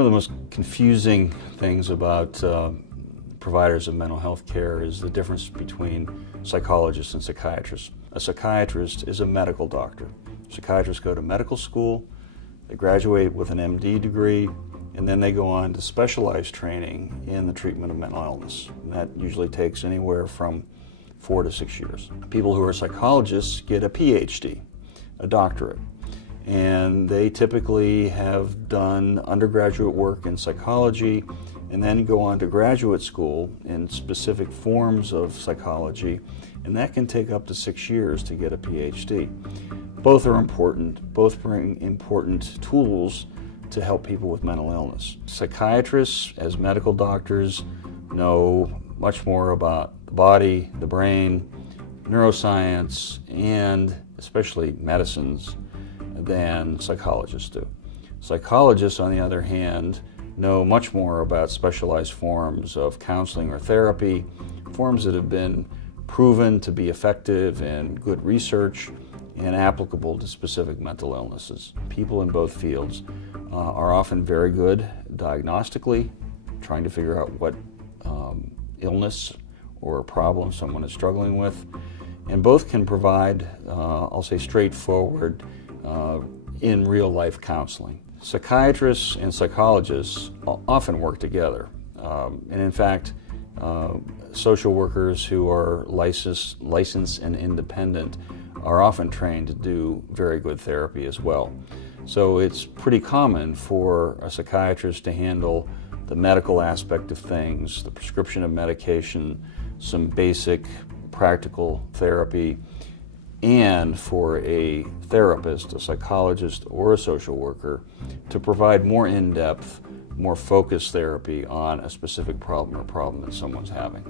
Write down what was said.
One of the most confusing things about providers of mental health care is the difference between psychologists and psychiatrists. A psychiatrist is a medical doctor. Psychiatrists go to medical school, they graduate with an MD degree, and then they go on to specialized training in the treatment of mental illness. And that usually takes anywhere from 4 to 6 years. People who are psychologists get a PhD, a doctorate, and they typically have done undergraduate work in psychology and then go on to graduate school in specific forms of psychology, and that can take up to 6 years to get a PhD. Both are important. Both bring important tools to help people with mental illness. Psychiatrists, as medical doctors, know much more about the body, the brain, neuroscience, and especially medicines than psychologists do. Psychologists, on the other hand, know much more about specialized forms of counseling or therapy, forms that have been proven to be effective in good research and applicable to specific mental illnesses. People in both fields are often very good diagnostically, trying to figure out what illness or problem someone is struggling with, and both can provide, I'll say, straightforward, in real life counseling. Psychiatrists and psychologists often work together, and in fact, social workers who are licensed and independent are often trained to do very good therapy as well. So it's pretty common for a psychiatrist to handle the medical aspect of things, the prescription of medication, some basic practical therapy, and for a therapist, a psychologist, or a social worker to provide more in-depth, more focused therapy on a specific problem or problem that someone's having.